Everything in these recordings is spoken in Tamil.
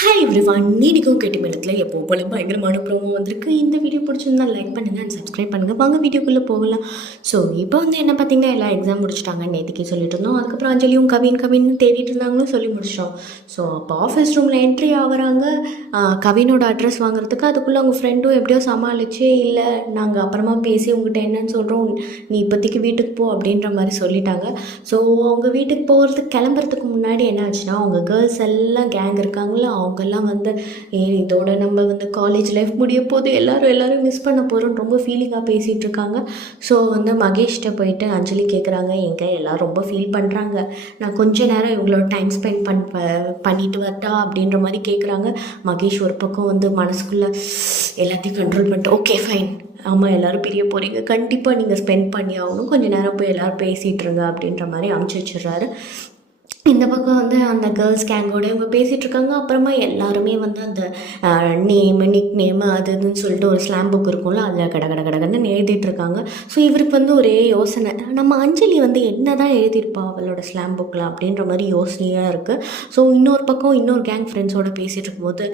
ஹாய் எவ்ரிவான், நீடிக்கும் கேட்டு மேடத்தில் எப்போ போல பயங்கரமான ப்ரோமோ வந்திருக்கு. இந்த வீடியோ பிடிச்சிருந்தா லைக் பண்ணுங்கள் அண்ட் சப்ஸ்கிரைப் பண்ணுங்கள். வாங்க வீடியோக்குள்ளே போகலாம். ஸோ இப்போ வந்து என்ன பார்த்தீங்கன்னா, எல்லாம் எக்ஸாம் முடிச்சிட்டாங்க நேற்றுக்கே சொல்லிட்டு இருந்தோம். அதுக்கப்புறம் அஞ்சலியும் கவின் தேடிட்டு இருந்தாங்களும் சொல்லி முடிச்சிட்டோம். ஸோ அப்போ ஆஃபீஸ் ரூமில் என்ட்ரி ஆகிறாங்க. கவினோட அட்ரஸ் வாங்குறதுக்கு. அதுக்குள்ளே அவங்க ஃப்ரெண்டும் எப்படியோ சமாளிச்சு, இல்லை நாங்கள் அப்புறமா பேசி உங்கள்கிட்ட என்னன்னு சொல்கிறோம், நீ இப்போதைக்கு வீட்டுக்கு போ அப்படின்ற மாதிரி சொல்லிட்டாங்க. ஸோ அவங்க வீட்டுக்கு போகிறதுக்கு கிளம்புறதுக்கு முன்னாடி என்ன ஆச்சுன்னா, அவங்க கேர்ள்ஸ் எல்லாம் கேங் இருக்காங்களா, அவங்கெல்லாம் வந்து இதோட நம்ம வந்து காலேஜ் லைஃப் முடிய போது எல்லோரும் மிஸ் பண்ண போகிறோம் ரொம்ப ஃபீலிங்காக பேசிகிட்டு இருக்காங்க. ஸோ வந்து மகேஷ்கிட்ட போயிட்டு அஞ்சலி கேட்குறாங்க, எல்லோரும் ரொம்ப ஃபீல் பண்ணுறாங்க, நான் கொஞ்ச நேரம் இவங்களோட டைம் ஸ்பெண்ட் பண்ணிட்டு வரட்டா அப்படின்ற மாதிரி கேட்குறாங்க. மகேஷ் ஒரு பக்கம் வந்து மனசுக்குள்ளே எல்லாத்தையும் கண்ட்ரோல் பண்ணிட்டு, ஓகே ஃபைன், ஆமாம் எல்லோரும் பிரிய போகிறீங்க, கண்டிப்பாக நீங்கள் ஸ்பெண்ட் பண்ணி ஆகணும், கொஞ்சம் நேரம் போய் எல்லோரும் பேசிகிட்ருங்க அப்படின்ற மாதிரி அமுச்சு வச்சிடுறாரு. இந்த பக்கம் வந்து அந்த கேர்ள்ஸ் கேங்கோட இவங்க பேசிகிட்டு இருக்காங்க. அப்புறமா எல்லாருமே வந்து அந்த நிக் நேமு அது இதுன்னு சொல்லிட்டு ஒரு ஸ்லாம் புக் இருக்கும்ல, அதில் கடன்னு எழுதிட்டுருக்காங்க. ஸோ இவருக்கு வந்து ஒரே யோசனை, நம்ம அஞ்சலி வந்து என்ன தான் எழுதியிருப்பா அவளோட ஸ்லாம் புக்கில் அப்படின்ற மாதிரி யோசனையாக இருக்குது. ஸோ இன்னொரு பக்கம் இன்னொரு கேங் ஃப்ரெண்ட்ஸோடு பேசிகிட்டு இருக்கும்போது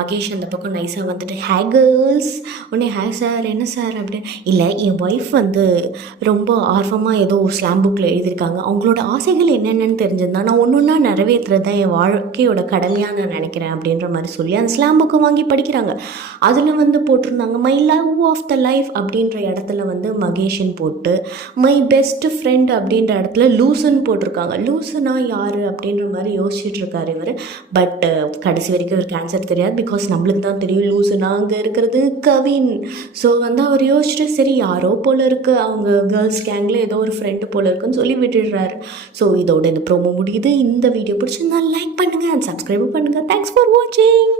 மகேஷ் அந்த பக்கம் நைஸாக வந்துட்டு, ஹே கேர்ள்ஸ், உடனே ஹே சார் என்ன சார் அப்படின்னு, இல்லை என் ஒய்ஃப் வந்து ரொம்ப ஆர்வமாக ஏதோ ஸ்லாம் புக்கில் எழுதியிருக்காங்க, அவங்களோட ஆசைகள் என்னென்னு தெரிஞ்சிருந்தா நான் ஒன்றா நிறைவேற்றுறது தான் என் வாழ்க்கையோட கடமையாக நான் நினைக்கிறேன் அப்படின்ற மாதிரி சொல்லி அந்த ஸ்லாம் புக்கை வாங்கி படிக்கிறாங்க. அதில் வந்து போட்டிருந்தாங்க, my love of the life அப்படின்ற இடத்துல வந்து மகேஷன் போட்டு, மை பெஸ்ட் ஃப்ரெண்ட் அப்படின்ற இடத்துல லூசுன்னு போட்டிருக்காங்க. லூசுனா யார் அப்படின்ற மாதிரி யோசிச்சுட்டு இருக்காரு இவர். பட் கடைசி வரைக்கும் இவருக்கு ஆன்சர் தெரியாது. பிகாஸ் நம்மளுக்கு தான் தெரியும் லூசுனா அங்கே இருக்கிறது கவின். ஸோ வந்து அவர் யோசிச்சுட்டு, சரி யாரோ போல் இருக்குது, அவங்க கேர்ள்ஸ் கேங்கில் ஏதோ ஒரு ஃப்ரெண்டு போல் இருக்குன்னு சொல்லி விட்டுடுறாரு. ஸோ இதோட இந்த ப்ரோமோ முடியுது. இந்த வீடியோ பிடிச்சிருந்தா லைக் பண்ணுங்கள் அண்ட் சப்ஸ்கிரைப் பண்ணுங்கள். தேங்க்ஸ் ஃபார் வாட்சிங்.